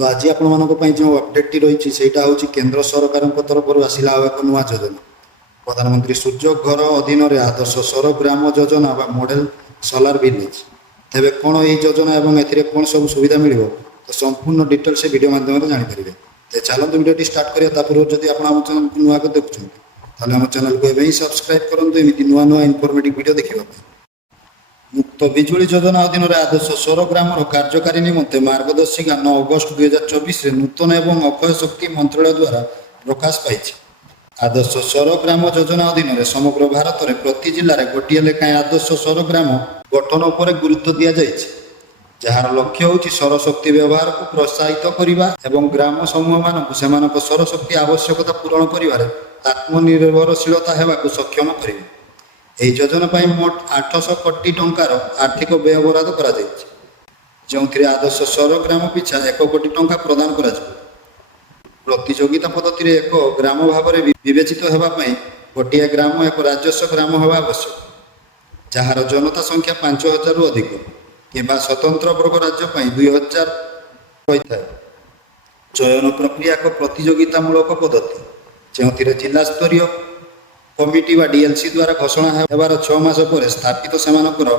तो आज आपण जो अपडेट रही है केंद्र सरकार तरफ आसला एक नुआ योजना प्रधानमंत्री सूर्य घर अधीन आदर्श सौर Gram Yojana model solar village तेरे कौन ये योजना और कौन सब सुविधा मिल तो संपूर्ण डिटेल से वीडियो माध्यम जानीपर तो चलते वीडियो स्टार्ट करा जब आप चैनल को नुआ देखुं आम चैनल को एवं सब्सक्राइब करूँ एमती नुआ नुआ इनफॉर्मेटिव वीडियो देखा मुक्त बिजुली योजना अधीन आदर्श सौर ग्राम कार्यकारी निमंते मार्गदर्शिका 9 अगस्त 2024 नूतन एवं अक्षय शक्ति मंत्रालय द्वारा प्रकाश पाई। आदर्श सौर ग्राम योजना अधीन समग्र भारत में प्रति जिले में गोटे लेखाएं आदर्श सौर ग्राम गठन पर गुरुत्व दि जाए जार लक्ष्य हूँ सौर शक्ति व्यवहार को प्रोत्साहित करने और ग्राम समूह मानक सौर शक्ति आवश्यकता पूरण कर आत्मनिर्भरशीलता होगा सक्षम कर योजना मोट 800 कोटी टंकार आर्थिक व्यय बराद कर जो आदर्श सौर ग्राम पिछा 1 कोटी टंका प्रदान कर प्रतियोगिता पद्धति एक ग्राम भाव में विवेचित होगापी गोटे ग्राम एक राजस्व ग्राम होगा आवश्यक जार जनता संख्या 5000 रु अधिक कि स्वतंत्र वर्ग राज्य 2000 रही है। चयन प्रक्रिया एक प्रतियोगितामूलक पद्धति जो जिला स्तरीय कमिटी व डीएलसी द्वारा घोषणा होवार 6 मास पर स्थापित सेमानकर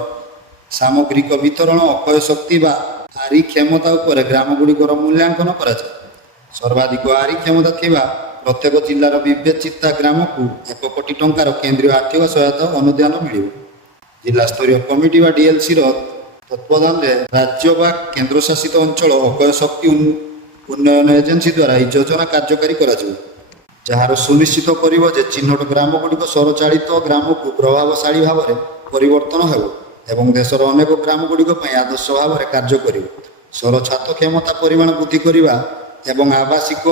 सामग्रिक वितरण अक्षय शक्ति व आरी क्षमता उपर ग्रामगुड़िकर मूल्यांकन कर सर्वाधिक आरी क्षमता थिबा प्रत्येक जिलार विवेचित ग्राम को 1 कोटी टंकार केंद्रीय आर्थिक सहायता अनुदान मिल जिला स्तरीय कमिटी व डीएलसी तत्वाधान में राज्य व केन्द्र शासित अंचल अक्षय शक्ति उन्नयन एजेंसी द्वारा यह योजना कार्यकारी कर जार सुनिश्चित कर चिन्हट ग्राम गुड़िक सौर चालित ग्राम को प्रभावशाली भाव में परिवर्तन हो देशर अनेक ग्राम गुड़िक आदर्श भाव में कार्य कर सौर छात क्षमता परिमाण वृद्धि करने एवं आवासिक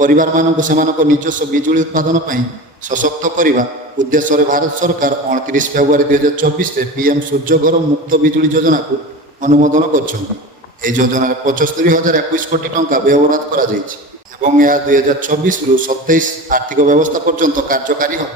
परिवार मानक निजस्व बिजुली उत्पादन सशक्त करने उद्देश्य भारत सरकार 29 फेब्रुआरी 2024 में पीएम सूर्य घर मुक्त बिजुली योजना को अनुमोदन कर योजना 75,021 कोटी टंका व्यवहार कर 2024 रु 27 आर्थिक व्यवस्था पर्यंत कार्यकारी हो।